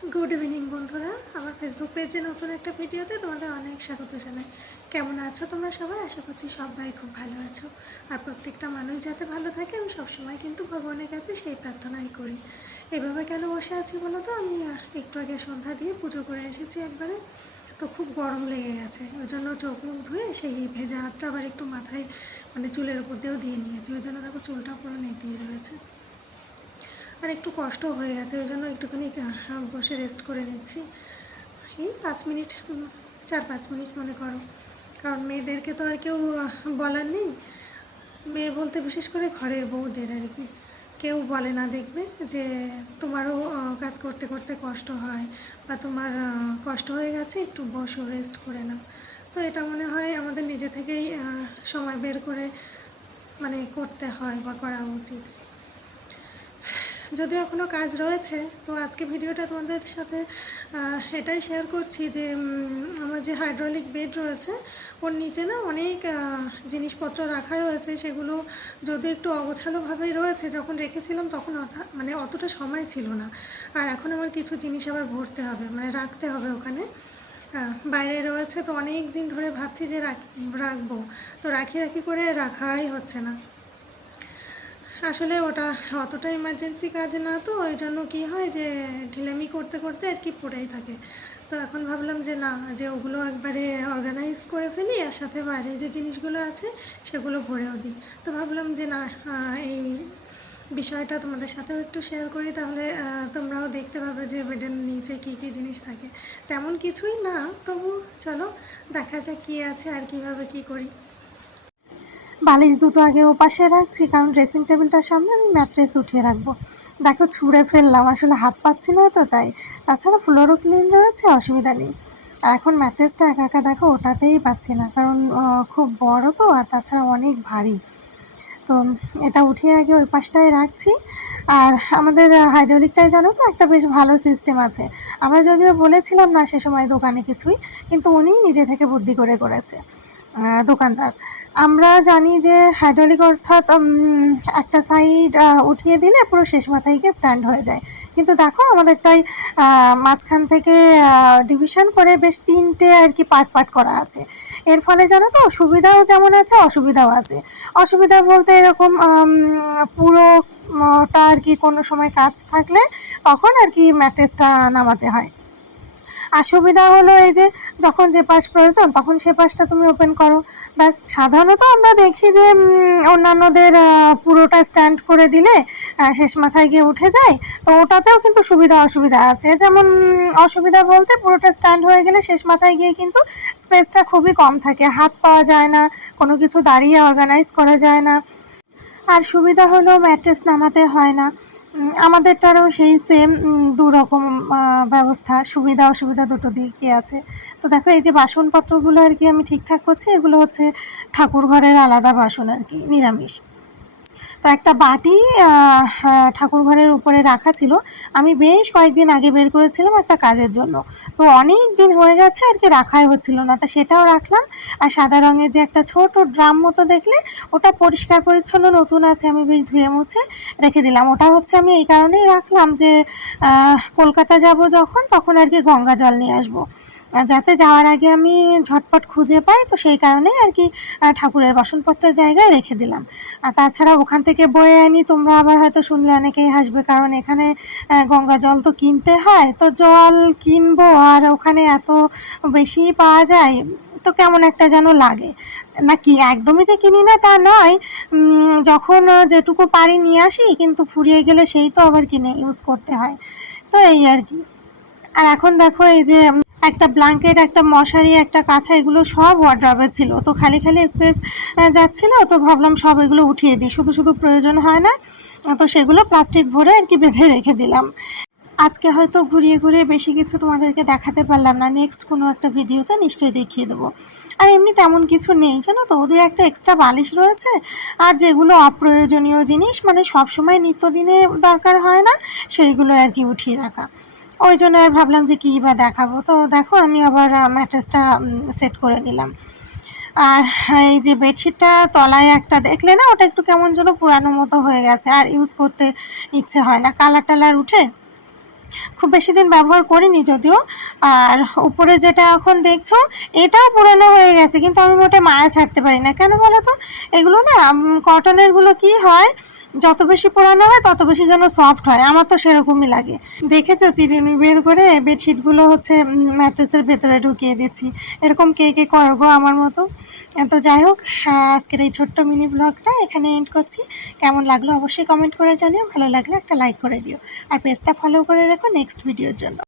Good evening বন্ধুরা। আমার Facebook পেজে নতুন একটা ভিডিওতে তোমাদের অনেক স্বাগত জানাই। কেমন আছো তোমরা সবাই? আশা করছি সবাই খুব ভালো আছো। আর প্রত্যেকটা মানুষ যাতে ভালো থাকে, আমি সবসময় কিন্তু ভগবানের কাছে সেই প্রার্থনাই করি। এভাবে কেন বসে আছি বলো তো? আমি একটু আগে সন্ধ্যা দিয়ে পুজো করে এসেছি একবারে। তো খুব গরম লেগে গেছে। ওই জন্য চোখ মুখ ধুয়ে সেই ভেজা হাতটা আবার একটু মাথায় মানে চুলের উপর দিয়েও দিয়ে নিয়েছি। ওই জন্য দেখো চুলটা পুরো নেতিয়ে রয়েছে। আর একটু কষ্ট হয়ে গেছে, ওই জন্য একটুখানি বসে রেস্ট করে নিচ্ছি। এই পাঁচ মিনিট চার পাঁচ মিনিট মনে করো। কারণ মেয়েদেরকে তো আর কেউ বলার নেই। মেয়ে বলতে বিশেষ করে ঘরের বউদের আর কি। কেউ বলে না, দেখবে যে তোমারও কাজ করতে করতে কষ্ট হয় বা তোমার কষ্ট হয়ে গেছে, একটু বসো রেস্ট করে নাও। তো এটা মনে হয় আমাদের নিজে থেকেই সময় বের করে মানে করতে হয় বা করা উচিত। যদিও এখনও কাজ রয়েছে, তো আজকে ভিডিওটা তোমাদের সাথে এটাই শেয়ার করছি যে আমার যে হাইড্রোলিক বেড রয়েছে, ওর নিচে না অনেক জিনিসপত্র রাখা রয়েছে, সেগুলো যদিও একটু অগোছালোভাবেই রয়েছে, যখন রেখেছিলাম তখন মানে অতটা সময় ছিল না। আর এখন আমার কিছু জিনিস আবার ভরতে হবে মানে রাখতে হবে ওখানে। বাইরে রয়েছে তো অনেক দিন ধরে ভাবছি যে রাখ- রাখব, তো রাখি রাখি করে রাখাই হচ্ছে না। আসলে ওটা অতটা ইমার্জেন্সি কাজ না তো, ওই জন্য কী হয় যে ঢিলেমি করতে করতে আর কি পড়েই থাকে। তো এখন ভাবলাম যে না, যে ওগুলো একবারে অর্গানাইজ করে ফেলি আর সাথে বাইরে যে জিনিসগুলো আছে সেগুলো ভরেও দিই। তো ভাবলাম যে না এই বিষয়টা তোমাদের সাথেও একটু শেয়ার করি, তাহলে তোমরাও দেখতে পাবে যে বেডের নিচে কী কী জিনিস থাকে। তেমন কিছুই না, তবু চলো দেখা যাক কী আছে আর কীভাবে কি করি। বালিশ দুটো আগে ও পাশে রাখছি, কারণ ড্রেসিং টেবিলটার সামনে আমি ম্যাট্রেস উঠিয়ে রাখব। দেখো, ছুঁড়ে ফেললাম, আসলে হাত পাচ্ছি না তো, তাই। তাছাড়া ফ্লোরও ক্লিন রয়েছে, অসুবিধা নেই। আর এখন ম্যাট্রেসটা একা একা দেখো, ওটাতেই পাচ্ছি না, কারণ খুব বড় তো, আর তাছাড়া অনেক ভারী। তো, এটা উঠিয়ে আগে ওই পাশটায় রাখছি। আর আমাদের হাইড্রোলিকটায় জানো তো, একটা বেশ ভালো সিস্টেম আছে। আমরা যদিও বলেছিলাম না সে সময় দোকানে কিছুই, কিন্তু উনিই নিজে থেকে বুদ্ধি করে করেছে। দোকানদার। আমরা জানি যে হাইড্রোলিক অর্থাৎ একটা সাইড উঠিয়ে দিলে পুরো শেষ মাথায় গিয়ে স্ট্যান্ড হয়ে যায়। কিন্তু দেখো, আমাদেরটাই মাঝখান থেকে ডিভিশন করে বেশ তিনটে আর কি পার্ট পার্ট করা আছে। এর ফলে জানো তো, সুবিধাও যেমন আছে, অসুবিধাও আছে। অসুবিধা বলতে এরকম পুরো ওটা আর কি কোনো সময় কাজ থাকলে তখন আর কি ম্যাট্রেসটা নামাতে হয়। আর সুবিধা হলো এই যে যখন যে পাশ প্রয়োজন, তখন সে পাশটা তুমি ওপেন করো। ব্যাস, সাধারণত আমরা দেখি যে অন্যান্যদের পুরোটা স্ট্যান্ড করে দিলে শেষ মাথায় গিয়ে উঠে যায়। তো ওটাতেও কিন্তু সুবিধা অসুবিধা আছে। যেমন অসুবিধা বলতে পুরোটা স্ট্যান্ড হয়ে গেলে শেষ মাথায় গিয়ে কিন্তু স্পেসটা খুবই কম থাকে। হাত পাওয়া যায় না, কোনো কিছু দাঁড়িয়ে অর্গানাইজ করা যায় না। আর সুবিধা হলো ম্যাট্রেস নামাতে হয় না। আমাদেরটারও সেই সেম দু রকম ব্যবস্থা, সুবিধা, অসুবিধা দুটো দিকই আছে। তো দেখো, এই যে বাসনপত্রগুলো আর কি আমি ঠিকঠাক করছি, এগুলো হচ্ছে ঠাকুর ঘরের আলাদা বাসন আর কি, নিরামিষ। তো একটা বাটি হ্যাঁ, ঠাকুর ঘরের উপরে রাখা ছিল। আমি বেশ কয়েকদিন আগে বের করেছিলাম একটা কাজের জন্য। তো অনেক দিন হয়ে গেছে আর কি রাখাই হচ্ছিল না। তা সেটাও রাখলাম। আর সাদা রঙের যে একটা ছোট ড্রাম মতো দেখলে ওটা পরিষ্কার পরিচ্ছন্ন নতুন আছে। আমি বেশ ধুয়ে মুছে রেখে দিলাম। ওটা হচ্ছে আমি এই কারণেই রাখলাম যে কলকাতা যাব যখন তখন আর কি গঙ্গা জল নিয়ে আসব। যাতে যাওয়ার আগে আমি ঝটপট খুঁজে পাই, তো সেই কারণেই আর কি ঠাকুরের বাসনপত্রের জায়গায় রেখে দিলাম। আর তাছাড়া ওখান থেকে বয়ে আনি, তোমরা আবার হয়তো শুনলে অনেকেই হাসবে, কারণ এখানে গঙ্গা জল তো কিনতে হয়, তো জল কিনবো আর ওখানে এত বেশি পাওয়া যায়, তো কেমন একটা যেন লাগে। না কি একদমই যে কিনি না তা নয় যখন যেটুকু পারি নিয়ে আসি, কিন্তু ফুরিয়ে গেলে সেই তো আবার কিনে ইউজ করতে হয়। তো এই আর কি। আর এখন দেখো এই যে একটা ব্ল্যাঙ্কেট একটা মশারি, একটা কাঁথা, এগুলো সব ওয়ার্ড্রবে ছিল। তো খালি খালি স্পেস যাচ্ছিল, তো ভাবলাম সব এগুলো উঠিয়ে দিই। শুধু শুধু প্রয়োজন হয় না, তো সেগুলো প্লাস্টিক ভরে আর কি বেঁধে রেখে দিলাম। আজকে হয়তো ঘুরিয়ে ঘুরিয়ে বেশি কিছু তোমাদেরকে দেখাতে পারলাম না। নেক্সট কোনো একটা ভিডিওতে নিশ্চয়ই দেখিয়ে দেবো। আর এমনি তেমন কিছু নেই, জানো তো? ওদের একটা এক্সট্রা বালিশ রয়েছে। আর যেগুলো অপ্রয়োজনীয় জিনিস মানে সবসময় নিত্যদিনে দরকার হয় না সেইগুলো আর কি উঠিয়ে রাখা। ওই জন্য আর ভাবলাম যে কী বা দেখাবো। তো দেখো, আমি আবার ম্যাট্রেসটা সেট করে নিলাম। আর এই যে বেডশিটটা তলায় একটা দেখলে না, ওটা একটু কেমন যেন পুরানো মতো হয়ে গেছে, আর ইউজ করতে ইচ্ছে হয় না। কালার টালার উঠে খুব বেশি দিন ব্যবহার করিনি যদিও। আর উপরে যেটা এখন দেখছ, এটাও পুরনো হয়ে গেছে, কিন্তু আমি মোটে মায়া ছাড়তে পারি না। কেন বলো তো? এগুলো না কটনেরগুলো কি হয় যত বেশি পোড়ানো হয় তত বেশি যেন সফট হয়। আমার তো সেরকমই লাগে। দেখেছ চিরুনি বের করে বেডশিটগুলো হচ্ছে ম্যাট্রেসের ভেতরে ঢুকিয়ে দিচ্ছি। এরকম কে কে করব আমার মতো? তো যাই হোক হ্যাঁ, আজকের এই ছোট্ট মিনি ব্লগটা এখানে এন্ড করছি। কেমন লাগল অবশ্যই কমেন্ট করে জানিও। ভালো লাগলে একটা লাইক করে দিও। আর পেজটা ফলো করে রেখো নেক্সট ভিডিওর জন্য।